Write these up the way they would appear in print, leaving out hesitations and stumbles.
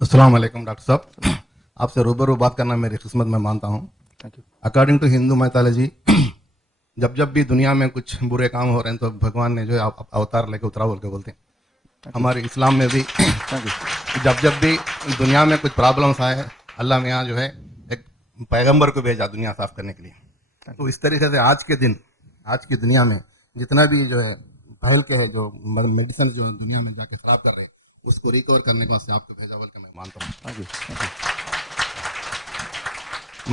अस्सलाम वालेकुम डॉक्टर साहब, आपसे रूबरू बात करना मेरी किस्मत में मानता हूँ। Thank you. According to Hindu mythology जब जब भी दुनिया में कुछ बुरे काम हो रहे हैं तो भगवान ने जो है अवतार लेके उतरा बोल के बोलते हैं। हमारे इस्लाम में भी थैंक यू। जब जब भी दुनिया में कुछ प्रॉब्लम्स आए, अल्लाह में यहाँ जो है एक पैगंबर को भेजा दुनिया साफ करने के लिए। तो इस तरीके से आज के दिन, आज की दुनिया में जितना भी जो है पहल के है, जो मेडिसिन जो दुनिया में जाके खराब कर रहे हैं, उसको रिकवर करने के वास्ते आपको भेजा बोल के मैं मानता हूँ। Thank you.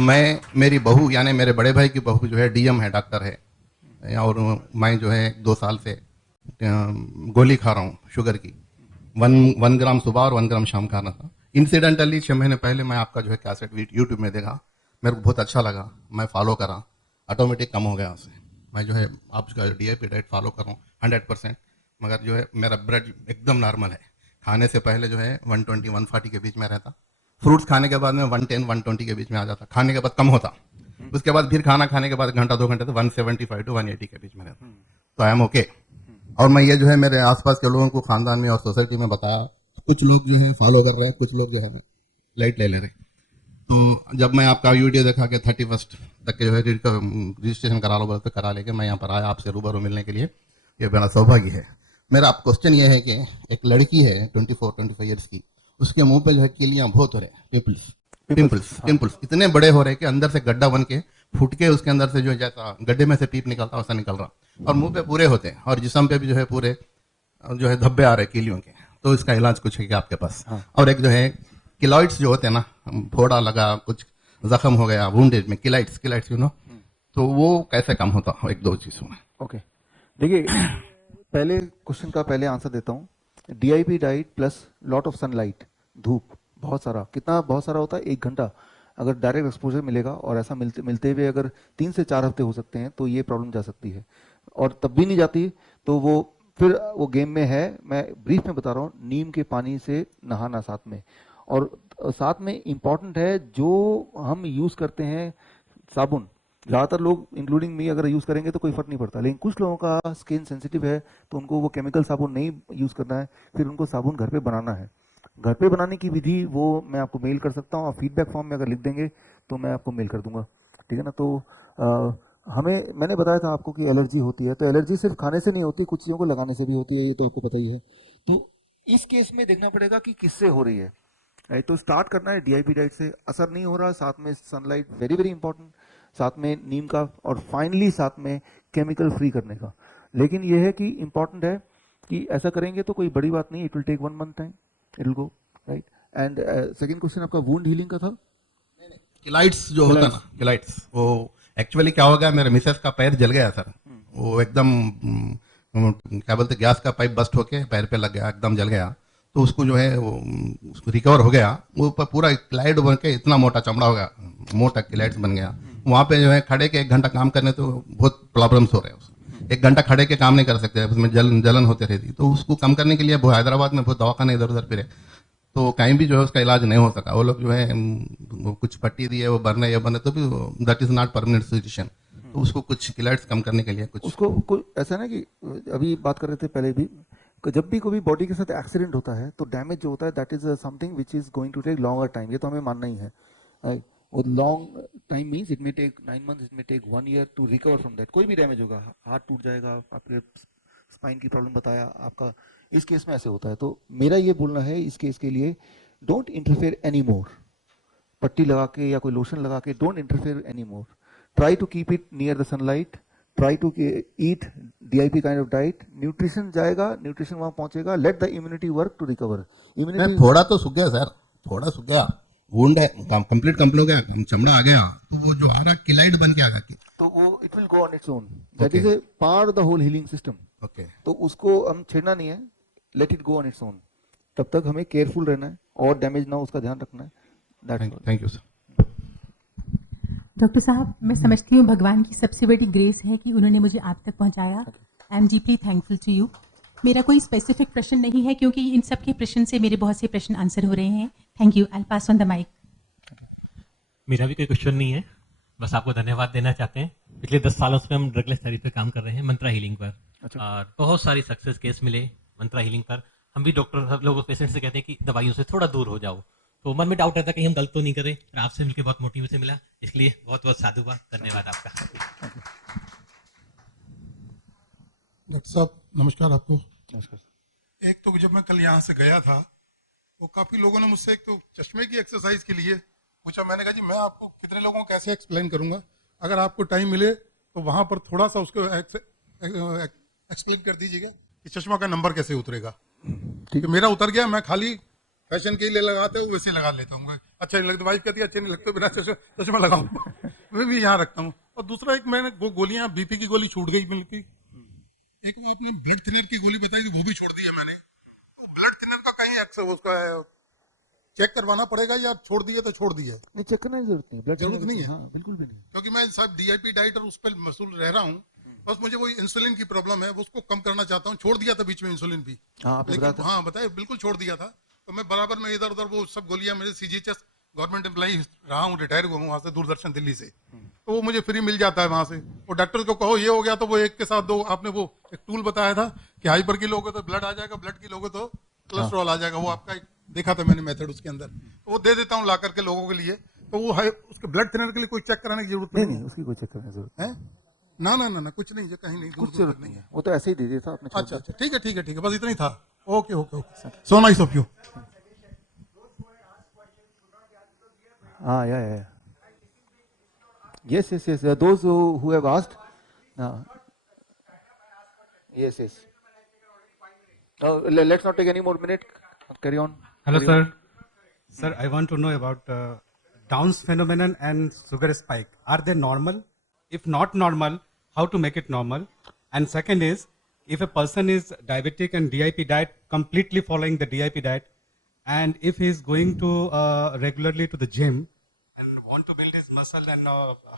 मैं, मेरी बहू यानी मेरे बड़े भाई की बहू जो है डीएम है, डॉक्टर है, और मैं जो है 2 साल से गोली खा रहा हूँ शुगर की। 1 ग्राम सुबह और 1 ग्राम शाम खाना था। इंसिडेंटली 6 महीने पहले मैं आपका जो है कैसेट यूट्यूब में देखा, मेरे को बहुत अच्छा लगा, मैं फॉलो करा, ऑटोमेटिक कम हो गया उससे। मैं जो है आपका DIP डाइट फॉलो कर रहा हूँ 100%, मगर जो है मेरा ब्लड एकदम नॉर्मल है। खाने से पहले जो है 120-140 के बीच में रहता, फ्रूट्स खाने के बाद में 110-120 के बीच में आ जाता, खाने के बाद कम होता, उसके बाद फिर खाना खाने के बाद घंटा 2 घंटे तो 175-180 के बीच में रहता। तो आई एम ओके। और मैं ये जो है मेरे आसपास के लोगों को, खानदान में और सोसाइटी में बताया, कुछ लोग जो है फॉलो कर रहे हैं, कुछ लोग जो है लाइट ले रहे। तो जब मैं आपका वीडियो देखा कि 31 तक के जो है रजिस्ट्रेशन करा लो, बोले तो करा लेके मैं यहाँ पर आया आपसे रूबरू मिलने के लिए। ये मेरा सौभाग्य है। मेरा आप क्वेश्चन ये है कि एक लड़की है 24-25 ईयर्स की, उसके मुंह पे जो है किलियां बहुत हो रहे हैं, पिंपल्स इतने बड़े हो रहे हैं कि अंदर से गड्ढा बन के फूट के उसके अंदर से जो है जैसा गड्ढे में से पीप निकलता वैसा निकल रहा, और मुंह पे पूरे होते हैं, और जिस्म पे भी जो है पूरे जो है धब्बे आ रहे किलियों के। तो इसका इलाज कुछ है क्या आपके पास? और एक जो है किलॉइड्स जो होते हैं ना, फोड़ा लगा, कुछ जख्म हो गया, वुंडेड में किलाइट्स तो वो कैसे कम होता? एक दो चीजों में। ओके, देखिए, पहले क्वेश्चन का पहले आंसर देता हूँ। DIP diet plus lot of sunlight, धूप बहुत सारा, कितना बहुत सारा होता है? 1 घंटा अगर डायरेक्ट एक्सपोजर मिलेगा, और ऐसा मिलते हुए अगर 3 से 4 हफ्ते हो सकते हैं, तो ये प्रॉब्लम जा सकती है। और तब भी नहीं जाती तो वो फिर वो गेम में है। मैं ब्रीफ में बता रहा हूँ, नीम के पानी से नहाना साथ में, और साथ में इम्पॉर्टेंट है जो हम यूज़ करते हैं साबुन। ज़्यादातर लोग इंक्लूडिंग मी अगर यूज़ करेंगे तो कोई फर्क नहीं पड़ता, लेकिन कुछ लोगों का स्किन सेंसिटिव है तो उनको वो केमिकल साबुन नहीं यूज़ करना है, फिर उनको साबुन घर पे बनाना है। घर पे बनाने की विधि वो मैं आपको मेल कर सकता हूँ, और फीडबैक फॉर्म में अगर लिख देंगे तो मैं आपको मेल कर दूंगा, ठीक है ना? तो मैंने बताया था आपको कि एलर्जी होती है, तो एलर्जी सिर्फ खाने से नहीं होती, कुछ चीज़ों को लगाने से भी होती है, ये तो आपको पता ही है। तो इस केस में देखना पड़ेगा कि किससे हो रही है। तो स्टार्ट करना है DIP डाइट से, असर नहीं हो रहा, साथ में सनलाइट वेरी वेरी इंपॉर्टेंट, साथ में नीम का, और फाइनली साथ में केमिकल फ्री करने का। लेकिन यह है कि इंपॉर्टेंट है कि ऐसा करेंगे तो कोई बड़ी बात नहीं, it will take 1 month time, it will go right. And second question आपका वुंड हीलिंग का था। किलाइट्स जो होता है ना, किलाइट्स, वो एक्चुअली क्या हो गया, मेरे मिसेस का पैर जल गया सर। वो एकदम क्या बोलते, गैस का पाइप बस्ट होके पैर पे लग गया, एकदम जल गया। तो उसको जो है वो रिकवर हो गया, वो पूरा क्लाइड बन के इतना मोटा चमड़ा हो गया, मोटा क्लाइड्स बन गया। वहाँ पे जो है खड़े के 1 घंटा काम करने तो बहुत प्रॉब्लम्स हो रहे हैं उसमें। 1 घंटा खड़े के काम नहीं कर सकते, उसमें जलन होती रहती। तो उसको कम करने के लिए वो हैदराबाद में बहुत दवाखाने इधर उधर फिरे, तो कहीं भी जो है उसका इलाज नहीं हो सका। वो लोग जो है वो कुछ पट्टी दिए, वो बरने ये बने, तो भी that is not permanent solution. तो उसको कुछ किलाइट्स कम करने के लिए कुछ उसको ऐसा ना कि अभी बात कर रहे थे पहले भी कि जब भी कोई बॉडी के साथ एक्सीडेंट होता है तो डैमेज जो होता है that is something which is going to take longer time, ये तो हमें मानना ही है। right? वो long time means it may take 9 months, it may take 1 year to recover from that. कोई भी डैमेज होगा, हाथ टूट जाएगा, आपके स्पाइन की प्रॉब्लम बताया आपका, इस केस में ऐसे होता है। तो मेरा ये बोलना है इस केस के लिए, डोंट इंटरफेयर एनी मोर। पट्टी लगा के या कोई लोशन लगा के don't interfere any more, try to keep it near the sunlight, try to eat DIP kind of diet, nutrition जाएगा, न्यूट्रिशन वहां पहुंचेगा, let the immunity work to recover. Immunity थोड़ा तो सूख गया सर, थोड़ा सूख गया, वुंड है, कंप्लीट हो गया, चमड़ा आ गया, तो वो जो आ रहा किलाइट बन के आ गया। तो वो it will go on its own, that is a part of the whole healing system. Okay, तो उसको हम छेड़ना नहीं है, let it go on its own. तब तक हमें केयरफुल रहना है और डैमेज ना हो उसका ध्यान रखना है। Thank you sir. डॉक्टर साहब, मैं समझती हूँ भगवान की सबसे बड़ी ग्रेस है कि उन्होंने मुझे आप तक पहुँचाया। I am deeply thankful to you. मेरा कोई स्पेसिफिक प्रश्न नहीं है क्योंकि इन सब के प्रश्न से मेरे बहुत से प्रश्न आंसर हो रहे हैं। Thank you, I pass on the mic. मेरा भी कोई क्वेश्चन नहीं है, बस आपको धन्यवाद देना चाहते हैं। पिछले 10 सालों से हम ड्रगलेस थेरेपी पे काम कर रहे हैं, मंत्रा हीलिंग पर। और बहुत सारी सक्सेस केस मिले मंत्रा हीलिंग पर। हम भी डॉक्टर सब लोग पेशेंट से कहते हैं कि दवाइयों से थोड़ा दूर हो जाओ, तो मन में डाउट रहता कहीं हम गलत तो नहीं करें, और आपसे मिलकर बहुत मोटिवेशन मिला, इसलिए बहुत बहुत साधुवाद, धन्यवाद आपका। डॉक्टर साहब नमस्कार आपको। नमस्कार। एक तो जब मैं कल यहाँ से गया था तो काफ़ी लोगों ने मुझसे एक तो चश्मे की एक्सरसाइज के लिए पूछा। मैंने कहा जी मैं आपको कितने लोगों को कैसे एक्सप्लेन करूँगा, अगर आपको टाइम मिले तो वहाँ पर थोड़ा सा उसको एक्सप्लेन कर दीजिएगा कि चश्मा का नंबर कैसे उतरेगा। ठीक है, मेरा उतर गया, मैं खाली फैशन के लिए लगाते हुए वैसे लगा लेता हूँ। अच्छा नहीं लगता, वाइफ कहती है अच्छे नहीं लगते बिना चश्मा लगाऊंगा, मैं भी यहाँ रखता हूँ। और दूसरा एक मैंने वो गोलियाँ बीपी की गोली छूट गई मिलती, एक वो आपने ब्लड थिनर की गोली बताई थी वो भी छोड़ दी है मैंने। तो ब्लड थिनर का कहीं उसका चेक करवाना पड़ेगा या छोड़ दिए तो छोड़ दिए? नहीं, चेक करने की जरूरत नहीं, ब्लड जरूरत नहीं है। हाँ, बिल्कुल भी नहीं, क्योंकि मैं साहब डीआईपी डाइट और उस पर मसूल रह रहा हूँ, बस मुझे वो इंसुलिन की प्रॉब्लम है, वो उसको कम करना चाहता हूँ। छोड़ दिया था बीच में इंसुलिन भी, लेकिन हाँ बताए बिल्कुल छोड़ दिया था। तो मैं बराबर में इधर उधर वो सब गोलियां, मेरे सीजीएचएस गवर्नमेंट एम्प्लॉई रहा हूँ, रिटायर हुआ हूँ वहाँ से, दूरदर्शन दिल्ली से, तो वो मुझे फ्री मिल जाता है वहाँ से। वो डॉक्टर को कहो ये हो गया तो वो एक के साथ दो, आपने वो एक टूल बताया था कि हाइपर की लोगे तो ब्लड आ जाएगा, ब्लड की लोगे तो कोलेस्ट्रॉल आ जाएगा, वो आपका एक देखा था मैंने मेथड उसके अंदर, तो वो दे देता हूँ ला करके लोगों के लिए। तो वो है उसके ब्लड थिनर के लिए कोई चेक कराने की जरूरत नहीं, उसकी कोई चेक करने की जरूरत है? ना ना ना ना कुछ नहीं, कहीं नहीं, कुछ जरूरत नहीं है, वो तो ऐसे ही दे दिया था आपने। अच्छा अच्छा, ठीक है ठीक है ठीक है, बस इतना ही था। Okay okay okay, so nice of you. हाँ, yeah. Yes. Those who have asked. Yes. Let's not take any more minute. Carry on. Hello, sir. Sir, I want to know about Down's phenomenon and sugar spike. Are they normal? If not normal, how to make it normal? And second is, if a person is diabetic and DIP diet, completely following the DIP diet, and if he is going to regularly to the gym and want to build his muscle and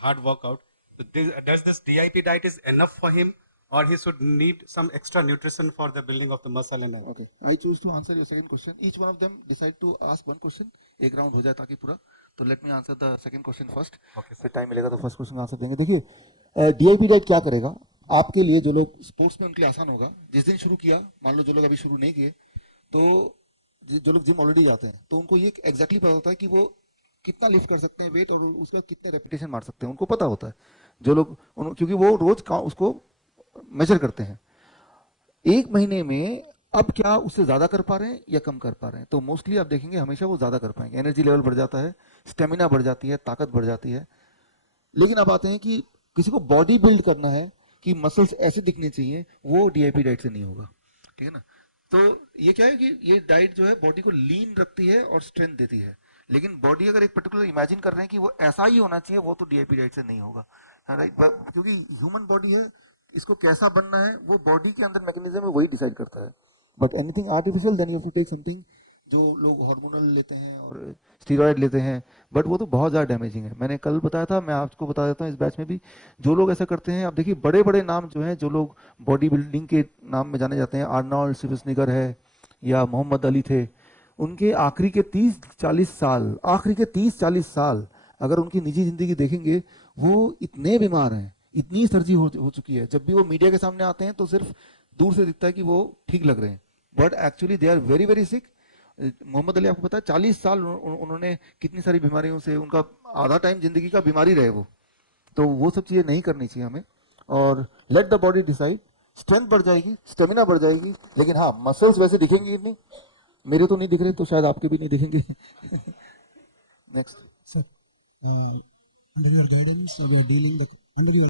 hard workout, so does this DIP diet is enough for him, or he should need some extra nutrition for the building of the muscle and Okay, I choose to answer your second question. Each one of them decide to ask one question. एक round हो जाए ताकि पूरा, तो let me answer the second question first. फिर time मिलेगा तो first question का आंसर देंगे। देखिए, डीआईपी डाइट क्या करेगा आपके लिए, जो लोग स्पोर्ट्स में उनके लिए आसान होगा। जिस दिन शुरू किया, मान लो जो लोग अभी शुरू नहीं किए, तो जो लोग जिम ऑलरेडी जाते हैं, तो उनको ये एग्जैक्टली पता होता है कि वो कितना लिफ्ट कर सकते हैं वेट, और उसमें कितने रेपिटेशन मार सकते हैं, उनको पता होता है। जो लोग क्योंकि वो रोज उसको मेजर करते हैं। एक महीने में अब क्या उससे ज्यादा कर पा रहे हैं या कम कर पा रहे हैं, तो मोस्टली आप देखेंगे हमेशा वो ज्यादा कर पाएंगे। एनर्जी लेवल बढ़ जाता है, स्टेमिना बढ़ जाती है, ताकत बढ़ जाती है। लेकिन अब आते हैं कि किसी को बॉडी बिल्ड करना है कि मसल्स ऐसे दिखने चाहिए, वो डीआईपी डाइट से नहीं होगा। ठीक है ना? तो ये क्या है कि ये डाइट जो है बॉडी को लीन रखती है और स्ट्रेंथ देती है, लेकिन बॉडी अगर एक पर्टिकुलर इमेजिन कर रहे हैं कि वो ऐसा ही होना चाहिए, वो तो डीआईपी डाइट से नहीं होगा। राइट? क्योंकि ह्यूमन बॉडी है, इसको कैसा बनना है वो बॉडी के अंदर मैकेनिज्म है, वही डिसाइड करता है। But anything artificial, then you have to take something, जो लोग हार्मोनल लेते हैं और स्टीरॉयड लेते हैं, बट वो तो बहुत ज़्यादा डैमेजिंग है। मैंने कल बताया था, मैं आपको बता देता हूँ इस बैच में भी, जो लोग ऐसा करते हैं, आप देखिए बड़े बड़े नाम जो हैं, जो लोग बॉडी बिल्डिंग के नाम में जाने जाते हैं, आर्नोल्ड शिवार्ज़नेगर है या मोहम्मद अली थे, उनके आखिरी के 30-40 साल अगर उनकी निजी जिंदगी देखेंगे, वो इतने बीमार हैं, इतनी सर्जरी हो चुकी है। जब भी वो मीडिया के सामने आते हैं तो सिर्फ दूर से दिखता है कि वो ठीक लग रहे हैं, but actually they are very very sick. Muhammad Ali आपको पता है 40 साल उन्होंने कितनी सारी बीमारियों से, उनका आधा टाइम जिंदगी का बीमारी रहे वो। तो वो सब चीज़ें नहीं करनी चाहिए हमें, और let the body decide. Strength बढ़ जाएगी, स्टेमिना बढ़ जाएगी, लेकिन हाँ मसल्स वैसे दिखेंगे नहीं। मेरे तो नहीं दिख रहे, तो शायद आपके भी नहीं दिखेंगे। Next Sir, under your guidance, we are dealing with